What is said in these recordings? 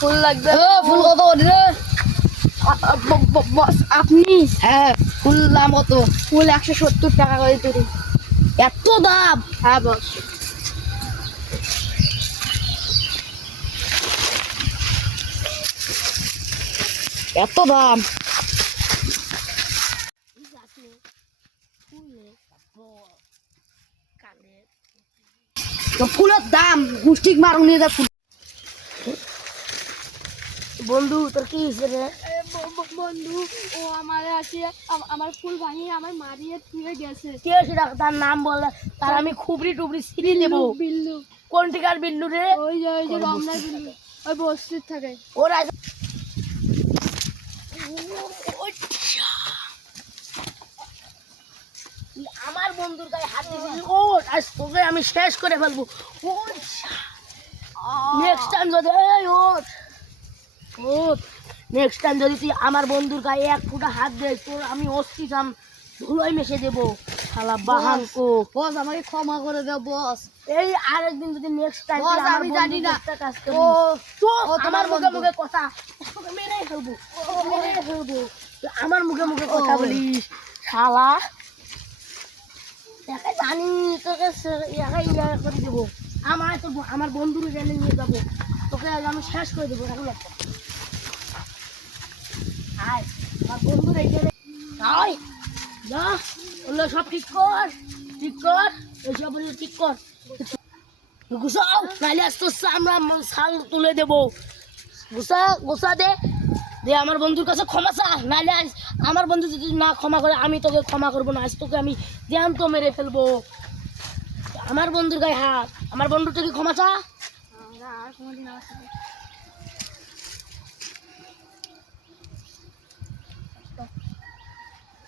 ফুল লাগবে। ফুল কত রে বস আপনি? হ্যাঁ ফুল দাম কত? ফুল 170 টাকা করে তৈরি। এত দাম? হ্যাঁ বস। এত দাম? ফুলের দাম গুষ্টিক মারুন নিয়ে যা। ফুল বন্ধু তোর কি হয়েছে রে? বন্ধু ও আমার আছে আমার ফুল ভাঙিয়ে আমার মারিয়ে তুলে গেছে। কে সেটা তার নাম বলে, তার আমি খুবরি টুবরি সিরি দেবো। বিল্লু। কোন টিকার বিল্লু রে? ওই যে রমনা বিল্লু, ওই বস্তির থাকে। ওরা আমার বন্ধুর গায়ে হাত দিয়েছিস, ও আজ তোকে আমি শেষ করে ফেলবো। নেক্সট টাইম যদি নেক্সট টাইম যদি তুই আমার বন্ধুর গায়ে এক ফুটা হাত দেয়, তোর আমি অস্থি চাম ধুলোয় মেশে দেবো। শালা বাহানকো। বস আমাকে ক্ষমা করে দাও বস। এই আরেকদিন যদি নেক্সট টাইম বস, আমি জানি না। ও তো আমার তোমার মুখে বন্ধু। মুখে কথা, তোকে মেরেই ফেলবো, মেরেই ফেলবো। তুই আমার মুখে মুখে কথা বলিস শালা, একা জানি তোকে একাই ইয়া করে দেবো। আমার বন্ধুর জেলে নিয়ে যাবো, তোকে আজ আমি শেষ করে দেবো। এখন আয় আমার বন্ধুর এই জেলে আয়, যা ওগুলো সব ঠিক কর, ঠিক কর, এইসব ঠিক কর। গুছাও নাহলে আস্তে আস্তে আমরা শাল তুলে দেবো। গুছা দে দে, আমার বন্ধুর কাছে ক্ষমা চা, নাহলে আজ আমার বন্ধু যদি না ক্ষমা করে আমি তোকে ক্ষমা করবো না। আজ তোকে আমি জ্যান্ত মেরে ফেলবো। আমার বন্ধুর গায়ে হাত, আমার বন্ধু তোকে ক্ষমা চা। আর কোনোদিন আমার সাথে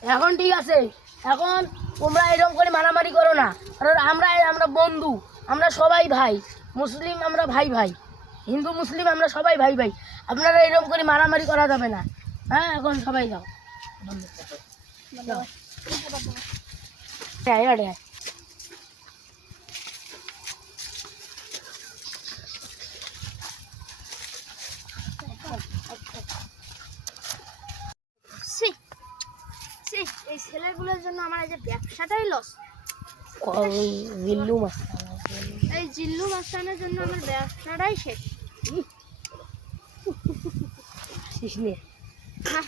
এখন ঠিক আছে, এখন তোমরা এরকম করে মারামারি করো না, কারণ আমরা বন্ধু, আমরা সবাই ভাই। মুসলিম আমরা ভাই ভাই, হিন্দু মুসলিম আমরা সবাই ভাই ভাই। আপনারা এরকম করে মারামারি করা যাবে না। হ্যাঁ এখন সবাই যাও। হ্যাঁ হ্যাঁ এই ছেলেগুলোর জন্য আমার এই যে ব্যবসাটাই লস। জিল্লু মাছ এই জিল্লু মাস্তানের জন্য আমার ব্যবসাটাই শেষ। শিস নিয়ে হ্যাঁ